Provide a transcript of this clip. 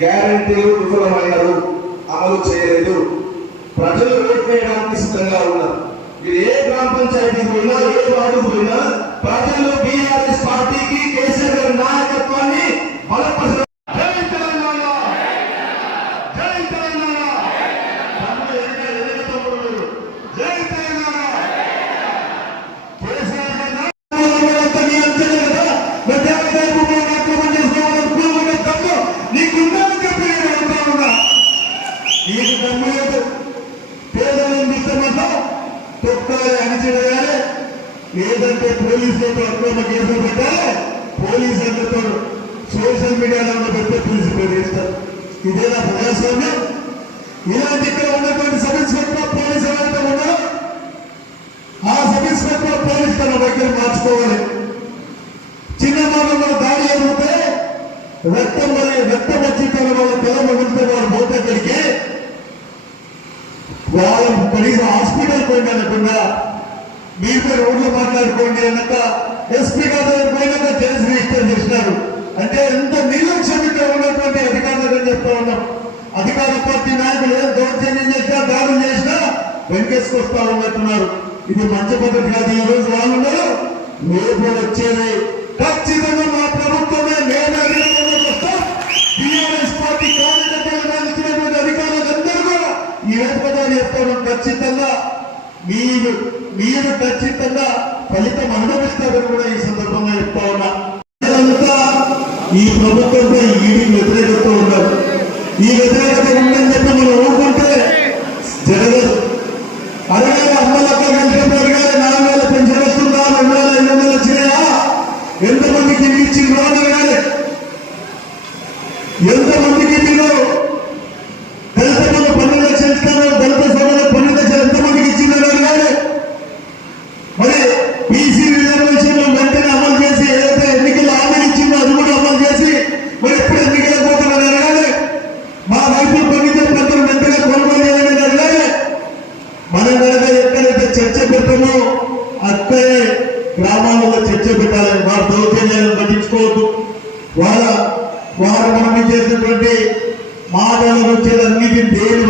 గ్యారంటీలు విఫలమైనారు అమలు చేయలేదు. ప్రజలు ఓటు సిద్ధంగా ఉన్నారు. మీరు ఏ గ్రామ పంచాయతీ పోయినా ఏ వార్డు పోయినా ప్రజలు బీఆర్ఎస్ పార్టీకి కేసీఆర్ లేదంటే పోలీసులతో అక్రమ కేసులు పెట్టా పోలీసులతో సోషల్ మీడియాలో ఉన్న పెడితే పోలీసు బెదిరిస్తారు ఇదేనా ప్రజాస్వామ్యం? ఇలాంటి ఇక్కడ ఉన్నటువంటి సబ్ ఇన్స్పెక్టర్ పోలీసు ఎవరైతే ఉన్నారో ఆ సబ్ ఇన్స్పెక్టర్ పోలీసు తన వైఖరి మార్చుకోవాలి. చిన్న మాటల్లో దాడి జరిగితే రక్తం వల్ల రక్తం వచ్చి తన వాళ్ళ పిల్లలు మిగిలితే వాళ్ళు పోతే అక్కడికి వాళ్ళ కనీసం హాస్పిటల్ పోయినా లేకుండా రోడ్లు మాట్లాడుకోండి అన్నాక ఎస్పీ గారు దగ్గర పోయినాక కేసు రిజిస్టర్ చేసినారు. అంటే ఎంత నిర్లక్ష్యంగా ఉన్నటువంటి అధికారులు చెప్తా ఉన్నాం. అధికార పార్టీ నాయకులు ఏం దౌర్జన్యం చేసినా దాడులు చేసినా వెంకేసుకొస్తా ఉన్నట్టున్నారు ఇది మంచి పద్ధతి కాదు. ఈ రోజు వాళ్ళు ఉన్నారు. రేపు వచ్చేది ఖచ్చితంగా మా ప్రభుత్వమే. మేము అధికారంలోకి వస్తాం. టీఆర్ఎస్ పార్టీ కార్యకర్తలు ఇచ్చినటువంటి అధికారులందరూ కూడా ఈ వేదికగా చెప్తాను ఖచ్చితంగా మీరు మీరు ఖచ్చితంగా ఫలితం అనుభవిస్తారని కూడా ఈ సందర్భంగా చెప్తా ఉన్నా. ఈ ప్రభుత్వంపై ఈడీ వ్యతిరేకత ఉన్నారు. ఈ వ్యతిరేకత ఉందని చెప్పి మనం ఊరుకుంటే జరగదు. అరవై అమ్మలక్క కలిసినప్పుడు అడగాలి నాలుగు వేల పెన్షన్ వస్తుందా? రెండు వేల ఐదు వందలు వచ్చినాయా? ఎంతమందికి ఇల్లు ఇచ్చిండ్రు? అని అడగాలి ఎంతమందికి మీరు దళిత బంధు పన్ను దళిత చర్చ పెట్టమో అక్కడే గ్రామాలలో చర్చ పెట్టాలి వారి దౌర్జన్యాలను పట్టించుకోవద్దు. వాళ్ళ వారు మనం చేసినటువంటి మాటల నుంచి అన్నిటి దేని